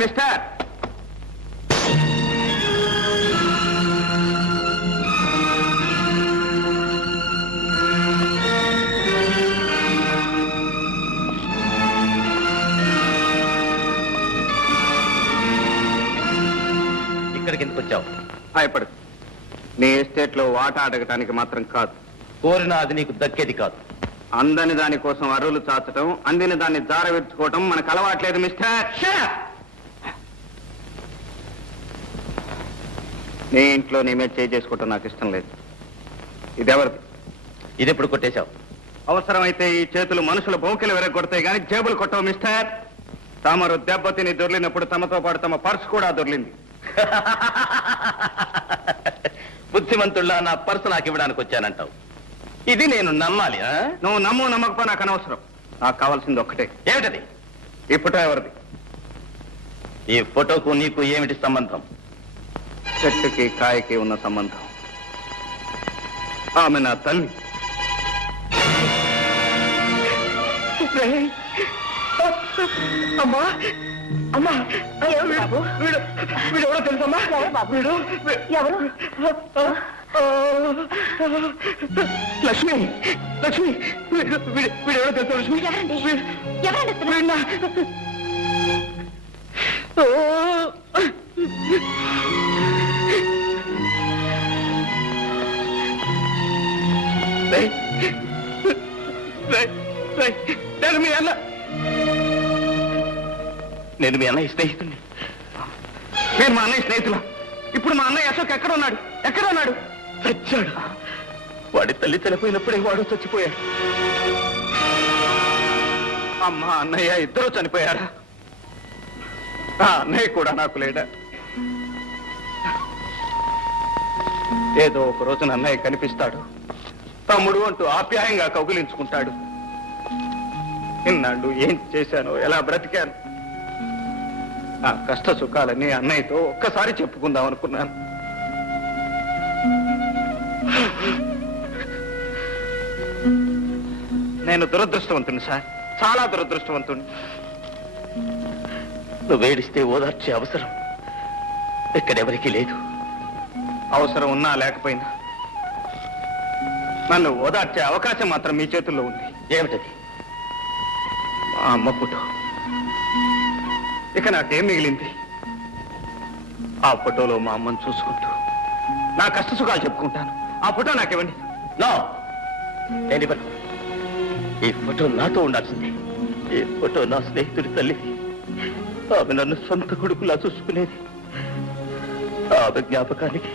Mister ఇక్కడికి ఎందుకు వచ్చావు? భయపడు. నీ ఎస్టేట్ లో వాటా అడగటానికి మాత్రం కాదు. కోరిన అది నీకు దక్కేది కాదు. అందని దానికోసం అరువులు చాచటం, అందిన దాన్ని జారవిడ్చుకోవటం మనకు అలవాట్లేదు మిస్టర్. నీ ఇంట్లో నీ మీద చేసుకోవటం నాకు ఇష్టం లేదు. ఇది ఎవరిది? ఇది ఎప్పుడు కొట్టేశావు? అవసరమైతే ఈ చేతులు మనుషుల బోకెలు వెరగొడతాయి కానీ జేబులు కొట్టవు మిస్టర్. తమరు దెబ్బతిని దొర్లినప్పుడు తమతో పాటు తమ పర్సు కూడా దొర్లింది. బుద్ధిమంతుల్లా నా పర్సు నాకు ఇవ్వడానికి వచ్చానంటావు. ఇది నేను నమ్మాలి? నువ్వు నమ్మకపో నాకు అనవసరం. నాకు కావాల్సింది ఒక్కటే. ఏమిటది? ఈ ఫోటో ఎవరిది? ఈ ఫోటోకు నీకు ఏమిటి సంబంధం? చెట్టుకి కాయకి ఉన్న సంబంధం. ఆమె నా తల్లి. అమ్మా అమ్మా వీడు ఎవరో తెలుసమ్మా? వీడు ఎవరు? లక్ష్మి లక్ష్మి వీడు ఎవరో తెలుసా? లక్ష్మి నేను మీ అన్న నేను మీ అన్నయ్య స్నేహితుడిని. నేను మా అన్నయ్య స్నేహితులా? ఇప్పుడు మా అన్నయ్య అశోక్ ఎక్కడ ఉన్నాడు? చచ్చాడు. వాడి తల్లి చనిపోయినప్పుడే వాడు చచ్చిపోయాడు. అమ్మ అన్నయ్య ఇద్దరు చనిపోయారా? ఆ అన్నయ్య కూడా నాకు లేడా? ఏదో ఒక రోజున అన్నయ్య కనిపిస్తాడు. తమ్ముడు అంటూ ఆప్యాయంగా కౌగిలించుకుంటాడు. ఇన్నాళ్ళు ఏం చేశానో, ఎలా బ్రతికాను, నా కష్ట సుఖాలన్నీ అన్నయ్యతో ఒక్కసారి చెప్పుకుందాం అనుకున్నాను. నేను దురదృష్టవంతుని సార్, చాలా దురదృష్టవంతుని. నువ్వు ఏడిస్తే ఓదార్చే అవసరం ఎక్కడెవరికీ లేదు. అవసరం ఉన్నా లేకపోయినా నన్ను ఓదార్చే అవకాశం మాత్రం మీ చేతుల్లో ఉంది. ఏమిటది? మా అమ్మ ఫోటో. ఇక నాకేం మిగిలింది? ఆ ఫోటోలో మా అమ్మను చూసుకుంటూ నా కష్ట సుఖాలు చెప్పుకుంటాను. ఆ ఫోటో నాకివ్వండి. నో, నేను ఇవ్వను. ఈ ఫోటో నాతో ఉండాల్సిందే. ఈ ఫోటో నా స్నేహితుడి తల్లిది. ఆమె నన్ను సొంత కొడుకులా చూసుకునేది. ఆమె జ్ఞాపకానికి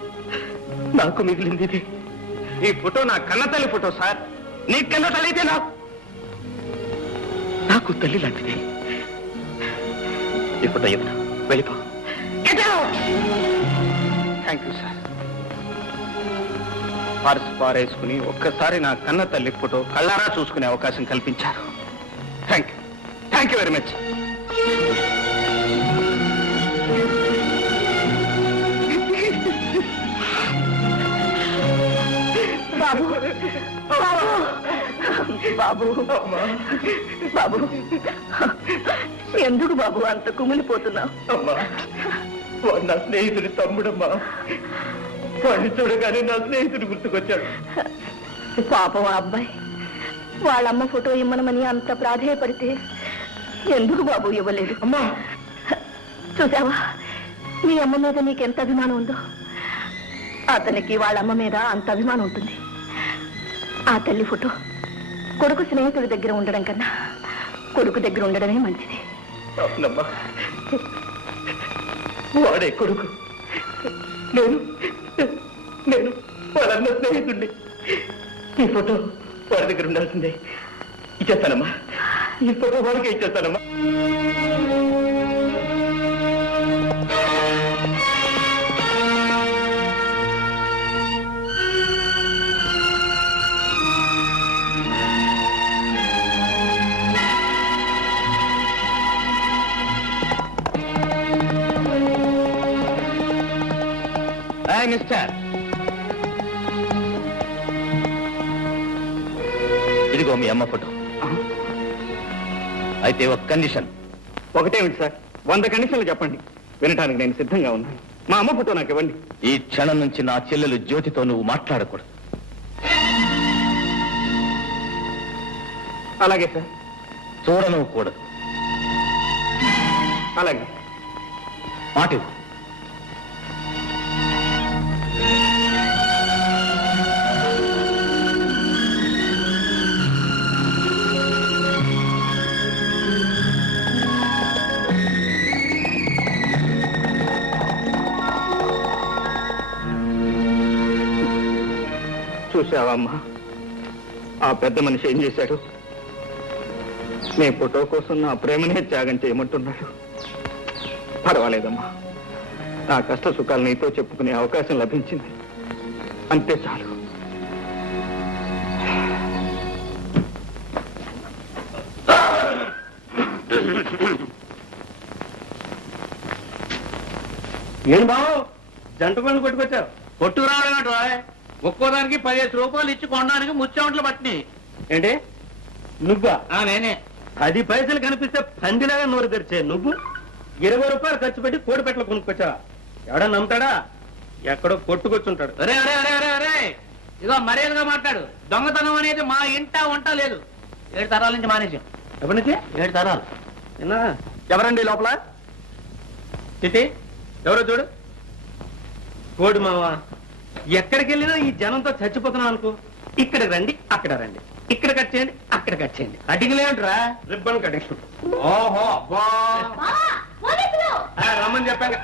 నాకు మిగిలింది ఇది. ఈ ఫోటో నా కన్న తల్లి ఫోటో సార్. నీ కన్న తల్లి అయితే నాకు తల్లి లాంటిది. ఈ ఫోటో ఇవ్వను. వెళ్ళిపో. Thank you sir. పర్సు పారేసుకుని ఒక్కసారి నా కన్న తల్లి ఫోటో కళ్ళారా చూసుకునే అవకాశం కల్పించారు. Thank you very much. బాబు బాబు బాబు ఎందుకు బాబు అంత కుమిలిపోతున్నావు? అమ్మా, వాడు నా స్నేహితుడి తమ్ముడమ్మా. వాడిని చూడగానే నా స్నేహితుడు గుర్తుకొచ్చాడు. పాపం ఆ అబ్బాయి వాళ్ళమ్మ ఫోటో ఇమ్మనమని అంత ప్రాధేయపడితే ఎందుకు బాబు ఇవ్వలేదు? అమ్మా, చూసావా మీ అమ్మ మీద నీకెంత అభిమానం ఉందో. అతనికి వాళ్ళమ్మ మీద అంత అభిమానం ఉంటుంది. ఆ తల్లి ఫోటో కొడుకు స్నేహితుడి దగ్గర ఉండడం కన్నా కొడుకు దగ్గర ఉండడమే మంచిది. అవునమ్మా, వాడే కొడుకు. నేను వాళ్ళన్న స్నేహితుడిని. ఈ ఫోటో వాడి దగ్గర ఉండాల్సిందే. ఇచ్చేస్తానమ్మా. ఈ ఫోటో వాడికే ఇచ్చేస్తానమ్మా. Hi mister. ఇదిగో మీ అమ్మ ఫోటో. అయితే ఒక కండిషన్. ఒకటేమిటి సార్? 100 కండిషన్లు చెప్పండి, వినటానికి నేను సిద్ధంగా ఉన్నాను. మా అమ్మ ఫోటో నాకు ఇవ్వండి. ఈ క్షణం నుంచి నా చెల్లెలు జ్యోతితో నువ్వు మాట్లాడకూడదు. అలాగే సార్. చూడను కూడదు. అలాగే. మాట చూసావా అమ్మా, ఆ పెద్ద మనిషి ఏం చేశాడు? నీ ఫోటో కోసం నా ప్రేమనే త్యాగం చేయమంటున్నాడు. పర్వాలేదమ్మా, నా కష్ట సుఖాలు నీతో చెప్పుకునే అవకాశం లభించింది, అంతే చాలు. ఏం బావు జంట పనులు కొట్టుకొచ్చావు? కొట్టుకు రావడం ఒక్కోదానికి 15 రూపాయలు ఇచ్చి కొనడానికి ముచ్చెమట్లు పట్టినాయి. ఏంటి నువ్వా? నేనే. 10 పైసలు కనిపిస్తే పందిలాగా నోరు తెరిచే నువ్వు 20 రూపాయలు ఖర్చు పెట్టి కోడి పెట్టలు కొనుక్కొచ్చావా? ఎవడా నమ్ముతాడా? ఎక్కడో కొట్టుకొచ్చుంటాడు. అరే అరే అరే అరే అరే ఇదో మర్యాదగా మాట్లాడు. దొంగతనం అనేది మా ఇంట వంట లేదు. 7 తరాల నుంచి మానేసాం. ఎప్పటి నుంచి? 7 తరాలు. ఎవరండి లోపల? చిట్టి ఎవరో చూడు. కోడి మావా, ఎక్కడికి వెళ్ళినా ఈ జనంతో చచ్చిపోతున్నాం అనుకో. ఇక్కడ రండి, అక్కడ రండి, ఇక్కడ కట్ చేయండి, అక్కడ కట్ చేయండి. కటింగ్ ఏమిట్రా? Ribbon cutting. ఓహో అబ్బా, రమ్మని చెప్పాను.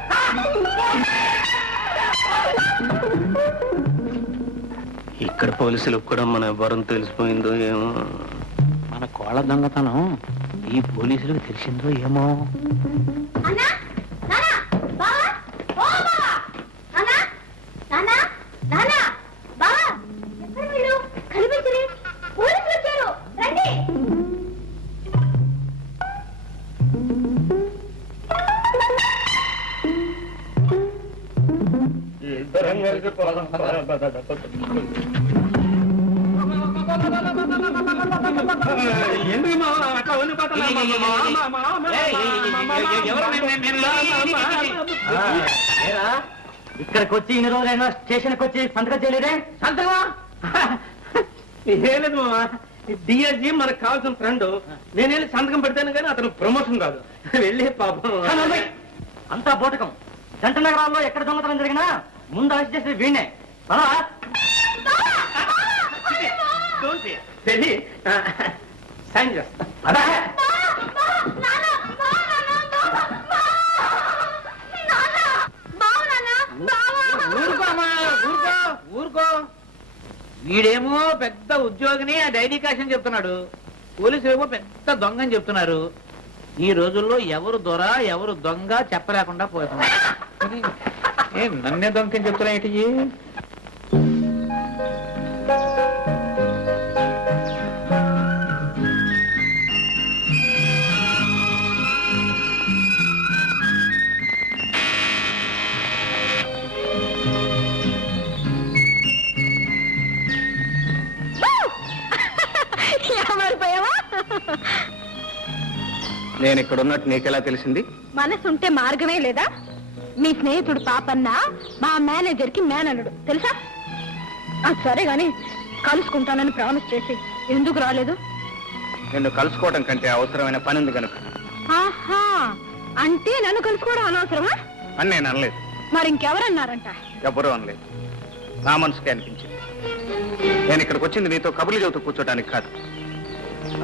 ఇక్కడ పోలీసులకు కూడా మన వరం తెలిసిపోయిందో ఏమో. మన కోళ్ళ దొంగతనం ఈ పోలీసులకు తెలిసిందో ఏమో. ఇక్కడికి వచ్చి ఇన్ని రోజులైనా స్టేషన్కి వచ్చి సంతకం చేయలేదే? సంతకమా? లేదు మామా, డిఎస్జీ మనకు కావాల్సిన ఫ్రెండ్. నేను వెళ్ళి సంతకం పెడతాను కానీ అతను ప్రమోషన్ కాదు. వెళ్ళి పాపం. అంతా బోటకం. జంట నగరాల్లో ఎక్కడ దొంగతనం జరిగినా ముందు అరెస్ట్ చేసేది వీణే. వెళ్ళి సైన్ చేస్తా. ఊరుకో. వీడేమో పెద్ద ఉద్యోగిని ఆ డైరీ కాషన్ చెప్తున్నాడు. పోలీసులు ఏమో పెద్ద దొంగ అని చెప్తున్నారు. ఈ రోజుల్లో ఎవరు దొర ఎవరు దొంగ చెప్పలేకుండా పోతున్నారు. నన్నే దొంగ అని చెప్తున్నా ఏంటి? నేను ఇక్కడ ఉన్నట్టు నీకెలా తెలిసింది? మనసుంటే మార్గమే లేదా? మీ స్నేహితుడు పాపన్న మా మేనేజర్ కి మేనల్లుడు తెలుసా? సరే గాని కలుసుకుంటానని ప్రామిస్ చేసి ఎందుకు రాలేదు? నిన్ను కలుసుకోవడం కంటే అవసరమైన పని ఉంది కనుక. ఆహా, అంటే నన్ను కలుసుకోవడం అనవసరమా అని నేను అనలేదు. మరి ఇంకెవరన్నారంట? ఎవరూ అనలేదు, నా మనసుకే అనిపించింది. నేను ఇక్కడికి వచ్చింది నీతో కబుర్లు చెబుతూ కూర్చోడానికి కాదు,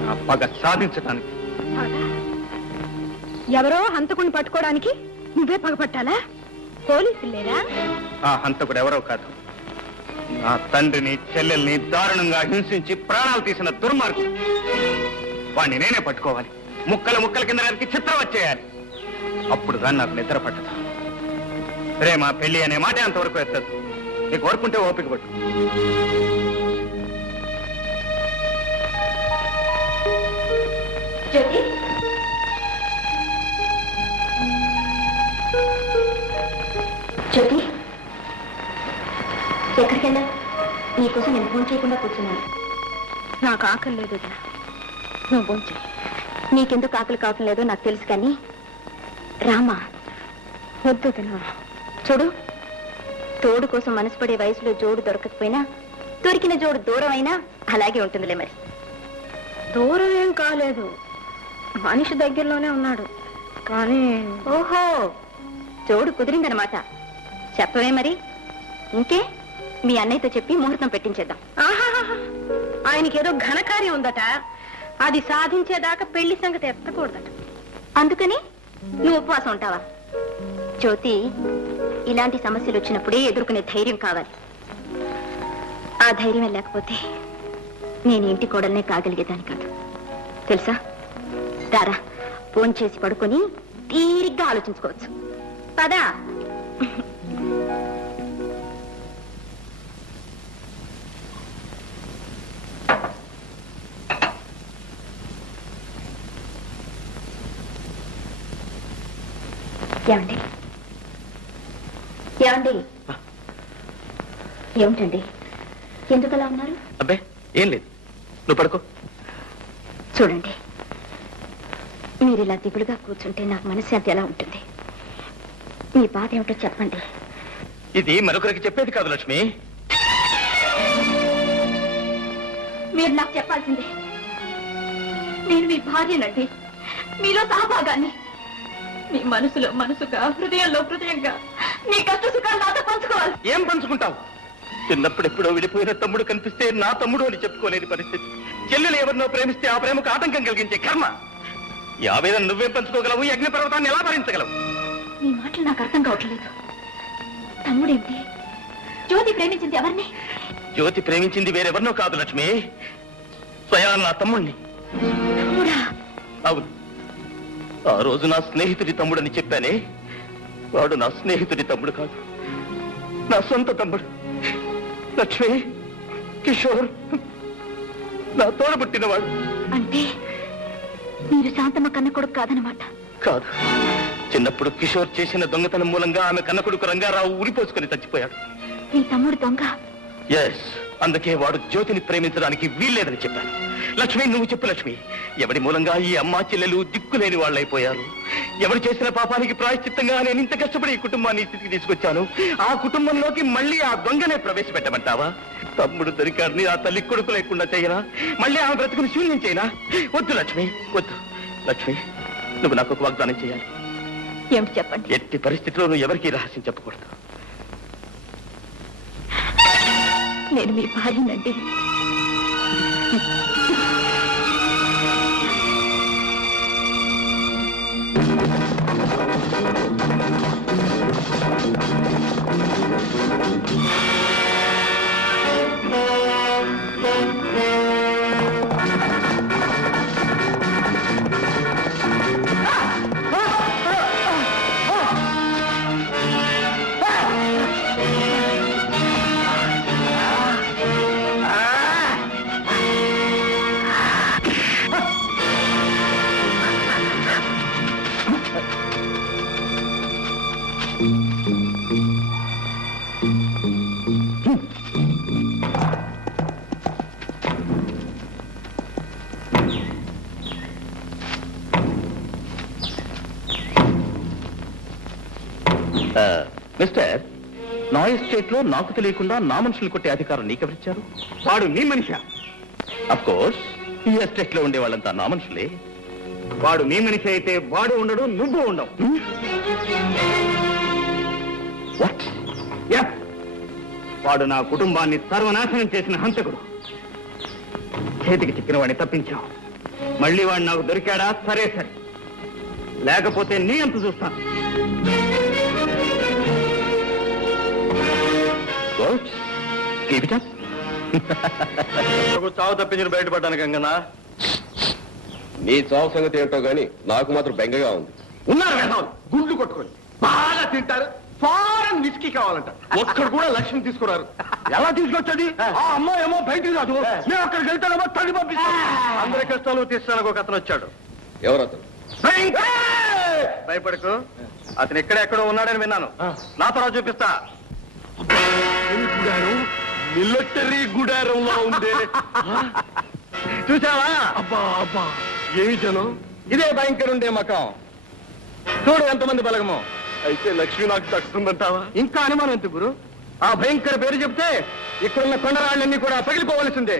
నా పగ సాధించడానికి. ఎవరో హంతకుని పట్టుకోవడానికి నువ్వే పగపట్టాలా? పోలీసులు లేరా? ఆ హంతకుడు ఎవరో కాదు, నా తండ్రిని చెల్లెల్ని దారుణంగా హింసించి ప్రాణాలు తీసిన దుర్మార్గుడు. వాణ్ణి నేనే పట్టుకోవాలి, ముక్కల ముక్కల కింద నరికి చిత్రం వచ్చేయాలి. అప్పుడు దాన్ని నాకు నిద్ర పట్టదు. ప్రేమ పెళ్లి అనే మాట అంతవరకు ఎత్తదు. నీకు ఓర్పుంటే ఓపిక పట్టు. జ్యోతి, ఎక్కడికి వెళ్ళా? నీకోసం నేను ఫోన్ చేయకుండా కూర్చున్నాను. నాకు ఆకలి లేదు వదినా. నువ్వు ఫోన్ చేయి. నీకెందుకు ఆకలి కావటం లేదో నాకు తెలుసు కానీ రామా వద్దు వదినా. చూడు, తోడు కోసం మనసు పడే వయసులో జోడు దొరకకపోయినా దొరికిన జోడు దూరం అయినా అలాగే ఉంటుందిలే. మరి దూరం ఏం కాలేదు, మనిషి దగ్గరలోనే ఉన్నాడు కానీ. ఓహో, జోడు కుదిరిందనమాట. చెప్పవే మరి. ఇంకే మీ అన్నయ్యతో చెప్పి ముహూర్తం పెట్టించేద్దాం. ఆయనకేదో ఘనకార్యం ఉందట, అది సాధించేదాకా పెళ్లి సంగతి ఎత్తకూడదట. అందుకని నువ్వు ఉపవాసం ఉంటావా? జ్యోతి, ఇలాంటి సమస్యలు వచ్చినప్పుడే ఎదుర్కొనే ధైర్యం కావాలి. ఆ ధైర్యం లేకపోతే నేను ఇంటి కోడల్నే కాగలిగేదాన్ని కాదు, తెలుసా? రారా, ఫోన్ చేసి పడుకొని తీరిగ్గా ఆలోచించుకోవచ్చు. పదా. ఏమండి ఏమండి ఏమిటండి, ఎందుకలా ఉన్నారు? అబ్బే ఏం లేదు, నువ్వు పడుకో. చూడండి, మీరు ఇలా దిగులుగా కూర్చుంటే నాకు మనశ్శాంతి ఎలా ఉంటుంది? మీ బాధ ఏమిటో చెప్పండి. ఇది మరొకరికి చెప్పేది కాదు లక్ష్మి. మీరు నాకు చెప్పాల్సిందే. నేను మీ భార్యనండి, మీలో సహభాగాన్ని. మీ మనసులో మనసుగా, హృదయంలో హృదయంగా మీ కష్ట సుఖాలు నాతో పంచుకోవాలి. ఏం పంచుకుంటావు? చిన్నప్పుడెప్పుడో విడిపోయిన తమ్ముడు కనిపిస్తే నా తమ్ముడు అని చెప్పుకోలేని పరిస్థితి. చెల్లెలు ఎవరినో ప్రేమిస్తే ఆ ప్రేమకు ఆటంకం కలిగించే కర్మ. ఈ ఆవేదన నువ్వే పంచుకోగలవు, ఈ అగ్ని పర్వతాన్ని ఎలా భరించగలవు? మీ మాటలు నాకు అర్థం కావట్లేదు. తమ్ముడేంటి? జ్యోతి ప్రేమించింది ఎవరిని? జ్యోతి ప్రేమించింది వేరెవరినో కాదు లక్ష్మి, స్వయాన నా తమ్ముణ్ణి. తమ్ముడా? అవును, ఆ రోజు నా స్నేహితుడి తమ్ముడని చెప్పానే, వాడు నా స్నేహితుడి తమ్ముడు కాదు, నా సొంత తమ్ముడు. లక్ష్మి, కిషోర్ నా తోడబుట్టినవాడు. అంటే మీరు శాంతమ్మ కన్న కొడుకు కాదనమాట? కాదు, చిన్నప్పుడు కిషోర్ చేసిన దొంగతనం మూలంగా ఆమె కన్న కొడుకు రంగారావు ఉరిపోసుకుని చచ్చిపోయాడు. మీ తమ్ముడు దొంగ? ఎస్, అందుకే వాడు జ్యోతిని ప్రేమించడానికి వీల్లేదని చెప్పాను. లక్ష్మి, నువ్వు చెప్పు లక్ష్మి, ఎవడి మూలంగా ఈ అమ్మా చెల్లెలు దిక్కులేని వాళ్ళైపోయారు? ఎవరు చేసిన పాపానికి ప్రాయశ్చిత్తంగా నేను ఇంత కష్టపడి ఈ కుటుంబాన్ని స్థితికి తీసుకొచ్చాను. ఆ కుటుంబంలోకి మళ్ళీ ఆ దొంగనే ప్రవేశపెట్టమంటావా? తమ్ముడు దొరికాడిని ఆ తల్లి కొడుకు లేకుండా చేయనా? మళ్ళీ ఆమె బ్రతుకుని శూన్యం చేయనా? వద్దు లక్ష్మి, వద్దు. లక్ష్మి, నువ్వు నాకు ఒక వాగ్దానం చేయాలి. ఏమిటి చెప్పండి. ఎట్టి పరిస్థితిలో నువ్వు ఎవరికీ రహస్యం చెప్పకూడదు. నేను మీ భార్యనండి. మిస్టర్, నా ఎస్టేట్ లో నాకు తెలియకుండా నా మనుషులు కొట్టే అధికారం నీకెవరిచ్చారు? వాడు నీ మనిషా? అఫ్ కోర్స్, ఈ ఎస్టేట్ లో ఉండే వాళ్ళంతా నా మనుషులే. వాడు నీ మనిషి అయితే వాడు ఉండడు, నువ్వు ఉండవు. వాట్? వాడు నా కుటుంబాన్ని సర్వనాశనం చేసిన హంతకుడు. చేతికి చిక్కిన వాడిని తప్పించావు. మళ్ళీ వాడు నాకు దొరికాడా? సరే సరే, లేకపోతే నీ అంత చూస్తాను. చావు తప్పించిన బయటపడ్డాను గంగన్నా. నీ చావు సంగతి ఏంటో గాని నాకు మాత్రం బెంగగా ఉంది. ఉన్నారు వేసాలు గుండ్లు కొట్టుకొని బాగా తింటారు. ఫారెన్ విస్కీ కావాలంట. ఒక్కడు కూడా లక్ష్మి తీసుకున్నారు. ఎలా తీసుకొచ్చది? ఆ అమ్మాయి ఏమో బయటికి రాదు, నేను అక్కడికి వెళ్తానేమో తల్లి పంపిస్తాను. అందరి కష్టాలు తీస్తానికి ఒక అతను వచ్చాడు. ఎవరతను? భయపడకు, అతను ఎక్కడెక్కడో ఉన్నాడని విన్నాను. నా తర్వాత చూపిస్తా. మిలిటరీ గుడారంలో ఉంది. చూసావా? అబ్బా అబ్బా ఏమి జనం. ఇదే భయంకరుండే మకం. చూడు ఎంతమంది బలగమో. అయితే లక్ష్మి నాకు దక్కుతుందంటావా? ఇంకా అనుమానం ఎందుకు గురు? ఆ భయంకర పేరు చెప్తే ఇక్కడున్న కొండరాళ్ళన్నీ కూడా పగిలిపోవలసిందే.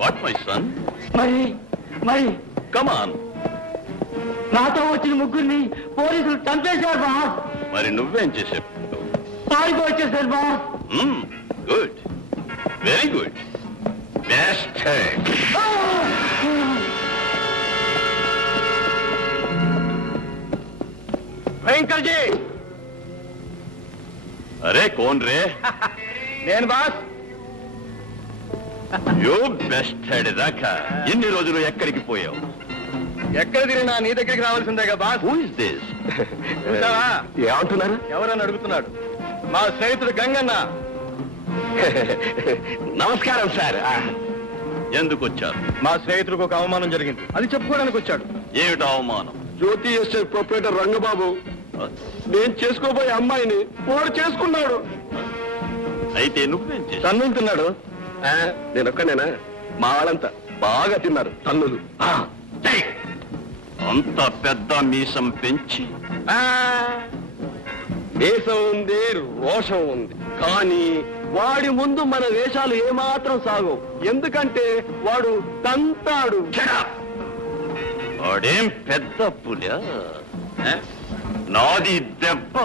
What my son? మరి కమాన్. నాతో వచ్చిన ముగ్గురిని పోలీసులు చంపేశారు బాస్. మరి నువ్వేం చేసావు? పారిపో వచ్చేసారు boss. Good, very good. Best. భయంకర్ జీ. అరే కోన్ రే? నేను బాస్. యూ బెస్ట్ హెడ్ దాకా ఎన్ని రోజులు ఎక్కడికి పోయావు? ఎక్కడ తిరిగినా నీ దగ్గరికి రావాల్సిందేగా బాస్. Who is this? చూసావా? ఏమంటున్నారు? ఎవరని అడుగుతున్నాడు. మా స్నేహితుడు గంగన్న. నమస్కారం సార్. ఎందుకు వచ్చారు? మా స్నేహితుడికి ఒక అవమానం జరిగింది, అది చెప్పుకోవడానికి వచ్చాడు. ఏమిటి అవమానం? జ్యోతి ఎస్టేట్ ప్రొపరేటర్ రంగబాబు నేను చేసుకోబోయే అమ్మాయిని వాడు చేసుకున్నాడు. అయితే నువ్వేం చేశావు? తన్నుతున్నాడు. నేను ఒక్కనేనా? మా వాళ్ళంతా బాగా తిన్నారు తన్నులు. అంత పెద్ద మీసం పెంచి దేశం ఉంది, రోషం ఉంది, కానీ వాడి ముందు మన వేషాలు ఏమాత్రం సాగవు. ఎందుకంటే వాడు తంతాడు. వాడేం పెద్ద పులా? నాది దెబ్బ.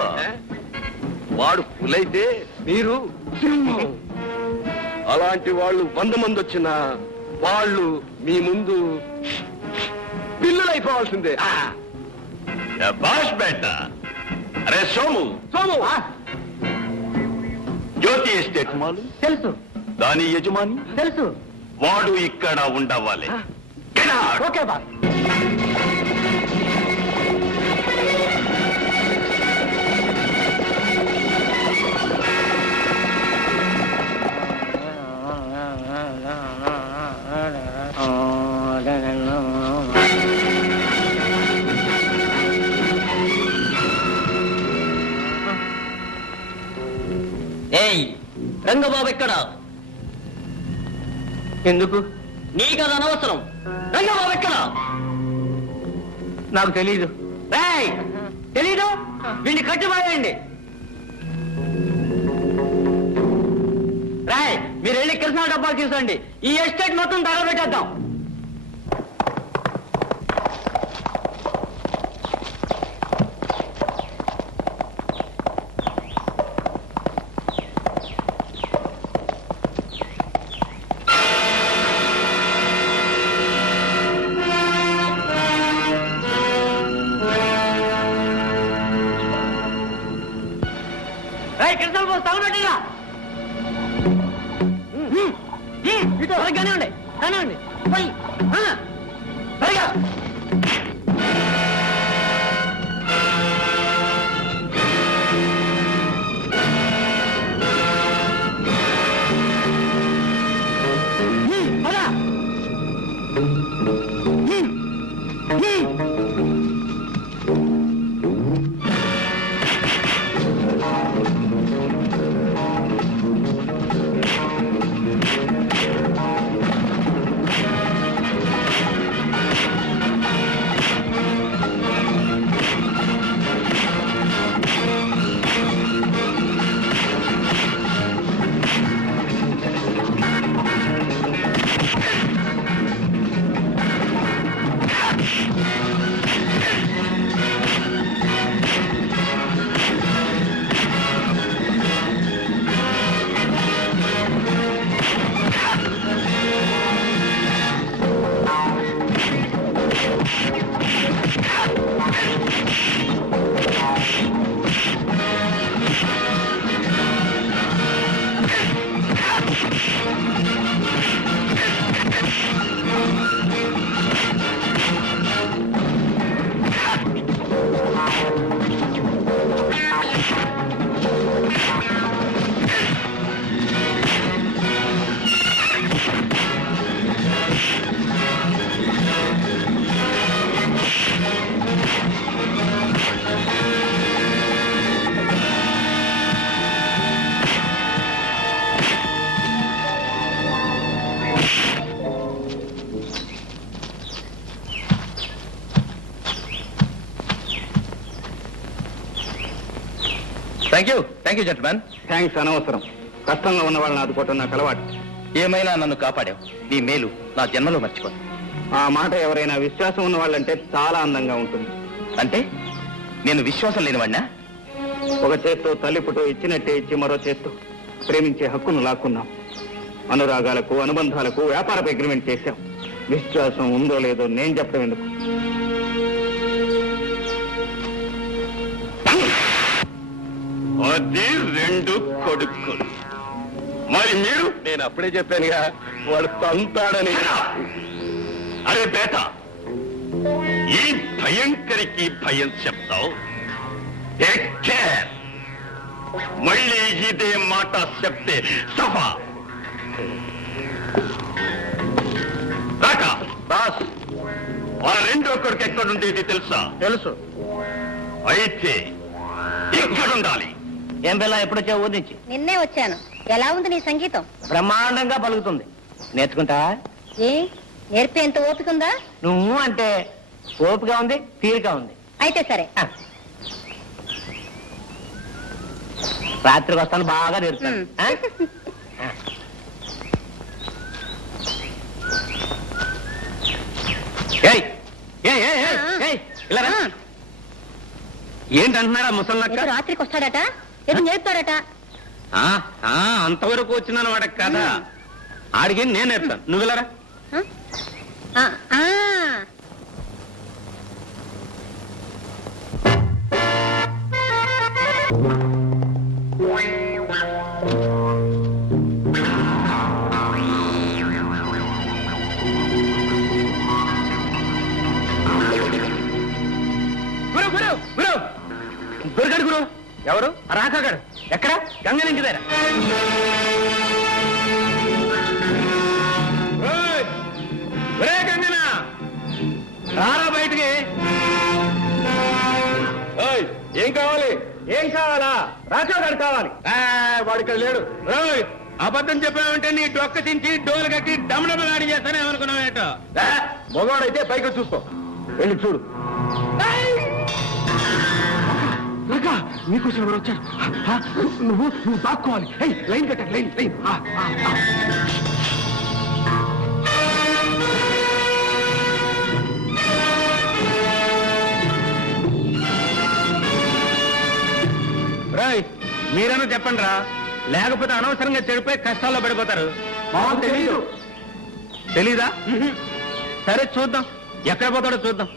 వాడు పులైతే మీరు సింహం. అలాంటి వాళ్ళు 100 మంది వచ్చినా వాళ్ళు మీ ముందు పిల్లలైపోవాల్సిందే. బాష్ బేట. అరే సోము, సోము జ్యోతి ఎస్టేట్ మాలు తెలుసు దాని యజమాని తెలుసు. వాడు ఇక్కడ ఉండవాలి. Get out! Okay boss. ఏయ్ రంగబాబు ఎక్కడ? ఎందుకు? నీకది అనవసరం. రంగబాబు ఎక్కడ? నాకు తెలీదు. రేయ్, తెలీదు? వీడిని కట్టుబడేయండి. రాయ్, మీరు వెళ్ళి కృష్ణా డబ్బాలు తీసుకోండి. ఈ ఎస్టేట్ మొత్తం తగలబెట్టేద్దాం. కృష్ణ తగలబెట్టరా. కానివ్వండి కానివ్వండి. సరిగా థ్యాంక్ యూ జెంట్మెన్. థ్యాంక్స్ అనవసరం. కష్టంలో ఉన్న వాళ్ళని ఆదుకోవటం నాకు అలవాటు. ఏమైనా నన్ను కాపాడావు. నీ మేలు నా జన్మలో మర్చిపోను. ఆ మాట ఎవరైనా విశ్వాసం ఉన్న వాళ్ళంటే చాలా అందంగా ఉంటుంది. అంటే నేను విశ్వాసం లేనివాడినా? ఒక చేత్తో తల్లి ఫోటో ఇచ్చినట్టే ఇచ్చి మరో చేత్తో ప్రేమించే హక్కును లాక్కున్నాం. అనురాగాలకు అనుబంధాలకు వ్యాపారపు అగ్రిమెంట్ చేశాం. విశ్వాసం ఉందో లేదో నేను చెప్పడం ఎందుకు? అది 2 కొడుకులు. మరి మీరు? నేను అప్పుడే చెప్పానుగా వాడు తంతాడని. అరే బేట, ఈ భయంకరికి భయం చెప్తావు. Take care. మళ్ళీ ఇదే మాట చెప్తే సభా రాక బాస్. ఆ 2వ కొడుకు ఎక్కడుండేది తెలుసా? తెలుసు. అయితే ఎక్కడుండాలి? ఏం పిల్ల ఎప్పుడొచ్చావు ఊరి నుంచి? నిన్నే వచ్చాను. ఎలా ఉంది నీ సంగీతం? బ్రహ్మాండంగా పలుకుతుంది. నేర్చుకుంటా? ఏ నేర్పేంత ఓపిక ఉందా? నువ్వు అంటే ఓపిక ఉంది, తీరిక ఉంది. అయితే సరే. ఆ. రాత్రికి వస్తాను, బాగా నేర్పుతాను. ఆ? ఆ. ఏయ్, ఏయ్, ఏయ్, ఏయ్, ఏయ్, ఇలా రా. ఏంటంటున్నారా ముసలక్క? ఏదో రాత్రికి వస్తాడట, ఏదో నేర్పుతాడట. అంతవరకు వచ్చినాను వాడకు కదా. ఆడికి నేను నేర్పుతాను. నువ్వు వెళ్ళరా. ఆ, ఆ. గురు గురు గురు దొరికాడు గురు. ఎవరు? రాకాగాడు. ఎక్కడ? గంగ ఇంటి దగ్గర. గంగనా రారా బయటికి. ఏం కావాలి? ఏం కావాలా? రాకాగాడు కావాలి. వాడు ఇక్కడ లేడు. అబద్ధం చెప్పావంటే నీ డొక్క చించి డోలు కట్టి డమడమలాడి చేస్తానే అనుకున్నావేటో. మగవాడైతే పైకి చూసుకో. వెళ్ళి చూడు. నీకోసం ఎవరు వచ్చారు? నువ్వు దాక్కోవాలి. లైన్ కట్టాలి. Line line. మీరన్నా చెప్పండి రా, లేకపోతే అనవసరంగా చెడిపోయి కష్టాల్లో పడిపోతారు. తెలీదు. తెలీదా? సరే చూద్దాం, ఎక్కడ పోతాడో చూద్దాం.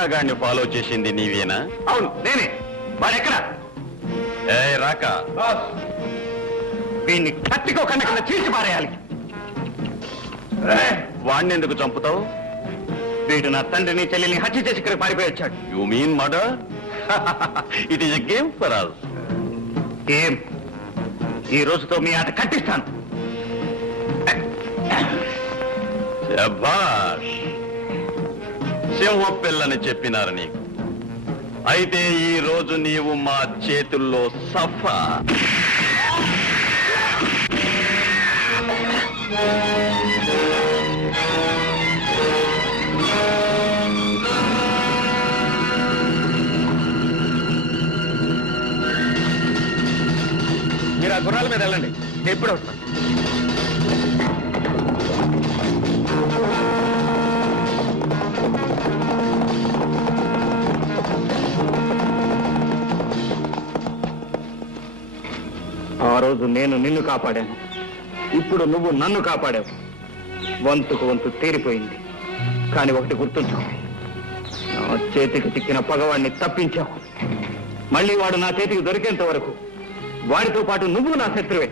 రాకాగాడిని ఫాలో చేసింది నీవేనా? అవును నేనే. వాడెక్కడ? ఏ రాకా, వీడిని కత్తికో కన్న కింద చీల్చి పారేయాలి. వాణ్ణి ఎందుకు చంపుతావు? వీడు నా తండ్రిని చెల్లెల్ని హత్య చేసి ఇక్కడ పారిపోయి వచ్చాడు. You mean murder? It is a game for us. ఏం ఈ రోజుతో మీ ఆట కట్టిస్తాను. శభాష్, సింహం పిల్లని చెప్పినారు నీకు. అయితే ఈ రోజు నీవు మా చేతుల్లో సఫా. మీరు ఆ గుర్రాల మీద వెళ్ళండి, నేను ఎప్పుడు వస్తాను. ఆ రోజు నేను నిన్ను కాపాడాను, ఇప్పుడు నువ్వు నన్ను కాపాడావు. వంతుకు వంతు తీరిపోయింది. కానీ ఒకటి గుర్తుంచు, నా చేతికి చిక్కిన పగవాడిని తప్పించావు. మళ్ళీ వాడు నా చేతికి దొరికేంత వరకు వాడితో పాటు నువ్వు నా శత్రువే.